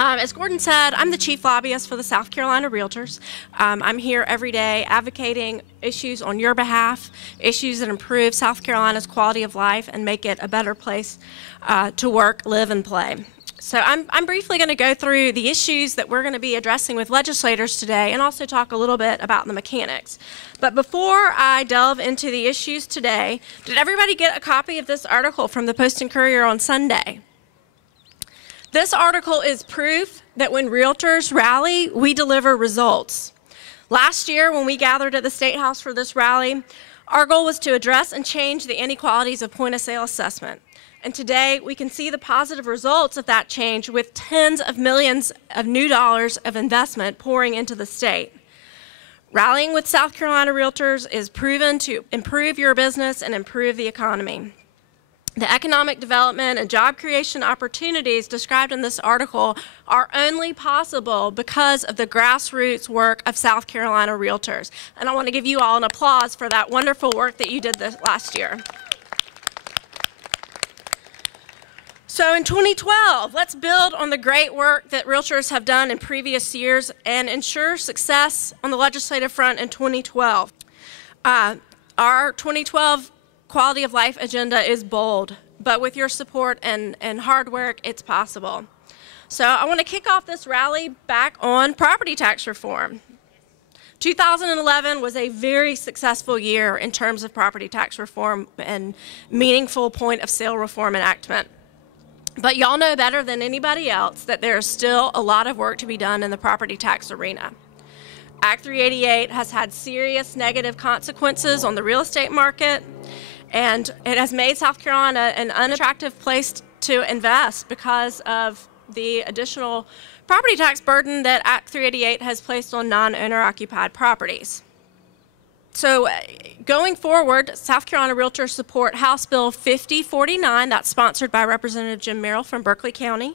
As Gordon said, I'm the chief lobbyist for the South Carolina Realtors. I'm here every day advocating issues on your behalf, issues that improve South Carolina's quality of life and make it a better place to work, live, and play. So I'm briefly going to go through the issues that we're going to be addressing with legislators today and also talk a little bit about the mechanics. But before I delve into the issues today, did everybody get a copy of this article from the Post and Courier on Sunday? This article is proof that when realtors rally, we deliver results. Last year, when we gathered at the State House for this rally, our goal was to address and change the inequalities of point-of-sale assessment. And today, we can see the positive results of that change with tens of millions of new dollars of investment pouring into the state. Rallying with South Carolina Realtors is proven to improve your business and improve the economy. The economic development and job creation opportunities described in this article are only possible because of the grassroots work of South Carolina Realtors. And I want to give you all an applause for that wonderful work that you did this last year. So in 2012, let's build on the great work that realtors have done in previous years and ensure success on the legislative front in 2012. Our 2012 quality of life agenda is bold, but with your support and hard work, it's possible. So I want to kick off this rally back on property tax reform. 2011 was a very successful year in terms of property tax reform and meaningful point of sale reform enactment. But y'all know better than anybody else that there's still a lot of work to be done in the property tax arena. Act 388 has had serious negative consequences on the real estate market, and it has made South Carolina an unattractive place to invest because of the additional property tax burden that Act 388 has placed on non-owner occupied properties. So going forward, South Carolina Realtors support House Bill 5049, that's sponsored by Representative Jim Merrill from Berkeley County.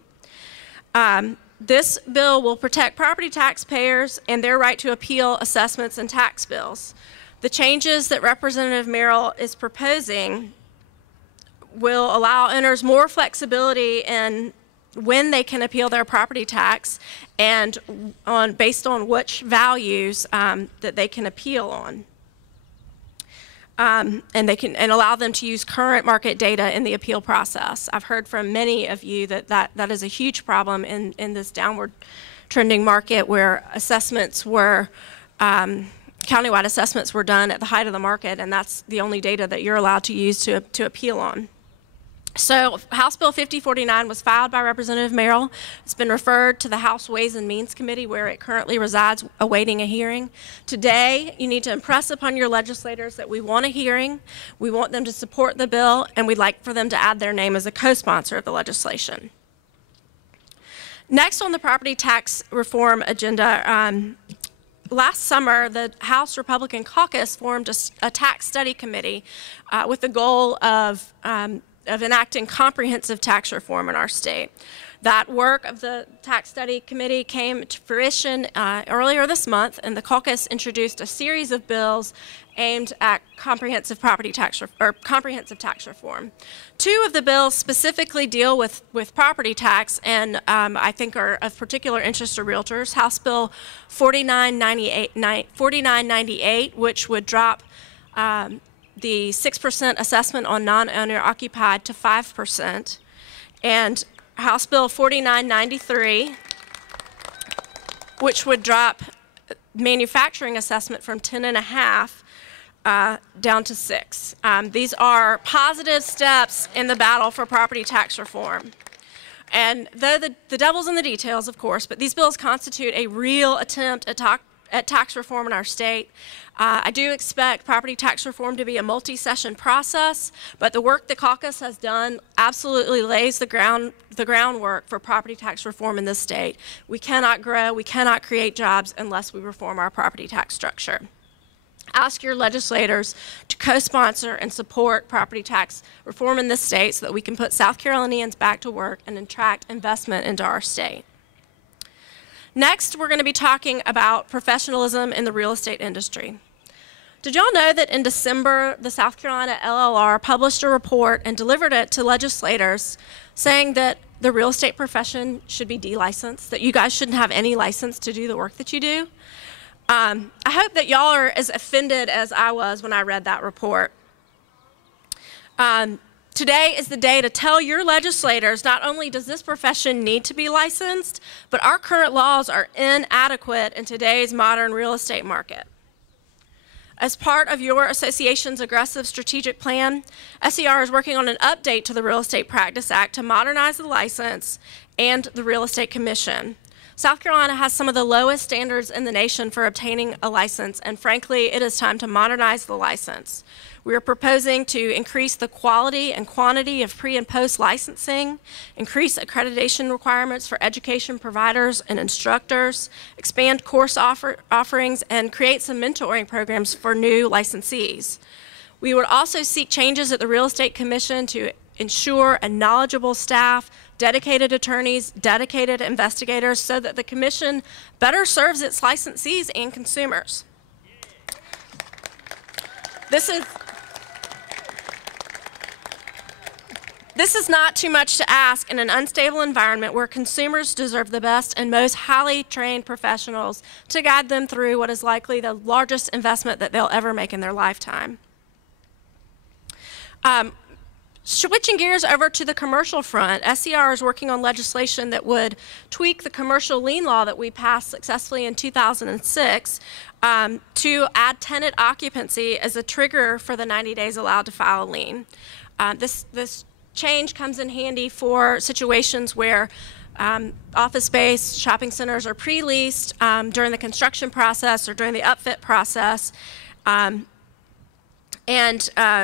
This bill will protect property taxpayers and their right to appeal assessments and tax bills. The changes that Representative Merrill is proposing will allow owners more flexibility in when they can appeal their property tax and based on which values that they can appeal on. And allow them to use current market data in the appeal process. I've heard from many of you that is a huge problem in this downward trending market where assessments were countywide assessments were done at the height of the market, and that's the only data that you're allowed to use to appeal on. So House Bill 5049 was filed by Representative Merrill. It's been referred to the House Ways and Means Committee where it currently resides awaiting a hearing. Today, you need to impress upon your legislators that we want a hearing, we want them to support the bill, and we'd like for them to add their name as a co-sponsor of the legislation. Next on the property tax reform agenda, last summer, the House Republican Caucus formed a tax study committee with the goal of enacting comprehensive tax reform in our state. That work of the tax study committee came to fruition earlier this month, and the caucus introduced a series of bills aimed at comprehensive tax reform. Two of the bills specifically deal with property tax and I think are of particular interest to realtors. House Bill 4998, which would drop the 6% assessment on non-owner occupied to 5%, and House Bill 4993, which would drop manufacturing assessment from 10.5 down to 6. These are positive steps in the battle for property tax reform. And though the devil's in the details, of course, but these bills constitute a real attempt at tax reform in our state. I do expect property tax reform to be a multi-session process, but the work the caucus has done absolutely lays the groundwork for property tax reform in this state. We cannot grow, we cannot create jobs unless we reform our property tax structure. Ask your legislators to co-sponsor and support property tax reform in this state so that we can put South Carolinians back to work and attract investment into our state. Next, we're going to be talking about professionalism in the real estate industry. Did y'all know that in December, the South Carolina LLR published a report and delivered it to legislators saying that the real estate profession should be delicensed, that you guys shouldn't have any license to do the work that you do. I hope that y'all are as offended as I was when I read that report. Today is the day to tell your legislators not only does this profession need to be licensed, but our current laws are inadequate in today's modern real estate market. As part of your association's aggressive strategic plan, SCR is working on an update to the Real Estate Practice Act to modernize the license and the Real Estate Commission. South Carolina has some of the lowest standards in the nation for obtaining a license, and frankly, it is time to modernize the license. We are proposing to increase the quality and quantity of pre- and post-licensing, increase accreditation requirements for education providers and instructors, expand course offerings, and create some mentoring programs for new licensees. We would also seek changes at the Real Estate Commission to ensure a knowledgeable staff, dedicated attorneys, dedicated investigators, so that the Commission better serves its licensees and consumers. This is not too much to ask in an unstable environment where consumers deserve the best and most highly trained professionals to guide them through what is likely the largest investment that they'll ever make in their lifetime. Switching gears over to the commercial front, SCR is working on legislation that would tweak the commercial lien law that we passed successfully in 2006 to add tenant occupancy as a trigger for the 90 days allowed to file a lien. This change comes in handy for situations where office space, shopping centers are pre-leased during the construction process or during the upfit process. Under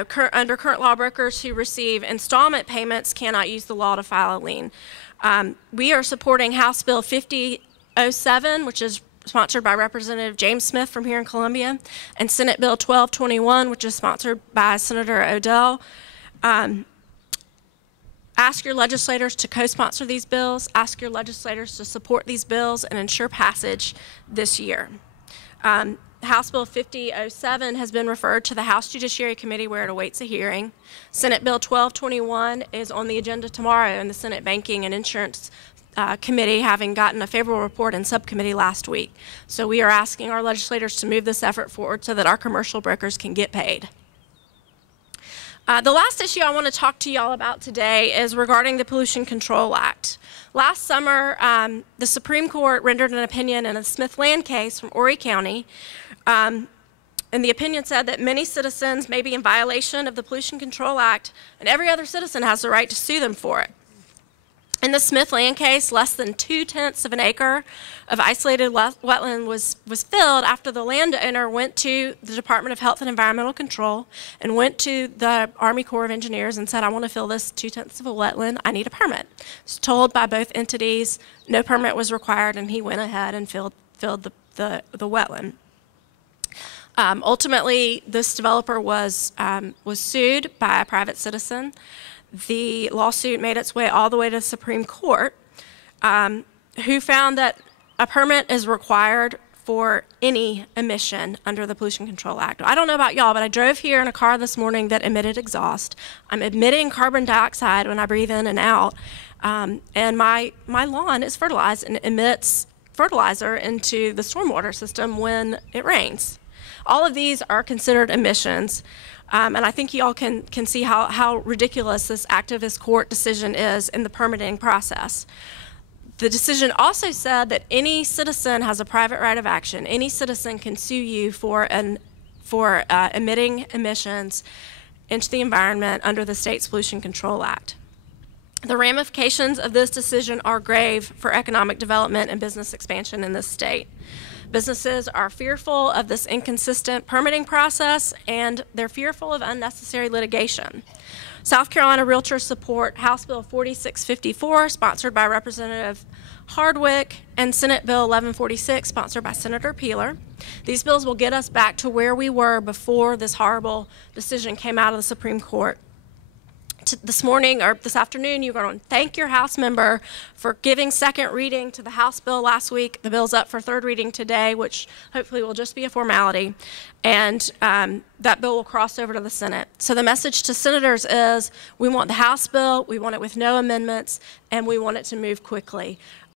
current law, brokers who receive installment payments cannot use the law to file a lien. We are supporting House Bill 5007, which is sponsored by Representative James Smith from here in Columbia, and Senate Bill 1221, which is sponsored by Senator Odell. Ask your legislators to co-sponsor these bills. Ask your legislators to support these bills and ensure passage this year. House Bill 5007 has been referred to the House Judiciary Committee where it awaits a hearing. Senate Bill 1221 is on the agenda tomorrow in the Senate Banking and Insurance Committee, having gotten a favorable report in subcommittee last week. So we are asking our legislators to move this effort forward so that our commercial brokers can get paid. The last issue I want to talk to y'all about today is regarding the Pollution Control Act. Last summer, the Supreme Court rendered an opinion in a Smith land case from Horry County, and the opinion said that many citizens may be in violation of the Pollution Control Act, and every other citizen has the right to sue them for it. In the Smith land case, less than 2/10 of an acre of isolated wetland was filled after the landowner went to the Department of Health and Environmental Control and went to the Army Corps of Engineers and said, I want to fill this 2/10 of a wetland, I need a permit. He was told by both entities no permit was required, and he went ahead and filled the wetland. Ultimately, this developer was sued by a private citizen. The lawsuit made its way all the way to the Supreme Court, who found that a permit is required for any emission under the Pollution Control Act. I don't know about y'all, but I drove here in a car this morning that emitted exhaust. I'm emitting carbon dioxide when I breathe in and out, and my lawn is fertilized and emits fertilizer into the stormwater system when it rains. All of these are considered emissions. And I think you all can see how ridiculous this activist court decision is in the permitting process. The decision also said that any citizen has a private right of action. Any citizen can sue you for emitting emissions into the environment under the state's Pollution Control Act. The ramifications of this decision are grave for economic development and business expansion in this state. Businesses are fearful of this inconsistent permitting process, and they're fearful of unnecessary litigation. South Carolina realtors support House Bill 4654, sponsored by Representative Hardwick, and Senate Bill 1146, sponsored by Senator Peeler. These bills will get us back to where we were before this horrible decision came out of the Supreme Court. this morning or this afternoon, you're going to thank your House member for giving second reading to the House bill last week. The bill's up for third reading today, which hopefully will just be a formality. And that bill will cross over to the Senate. So the message to senators is we want the House bill, we want it with no amendments, and we want it to move quickly.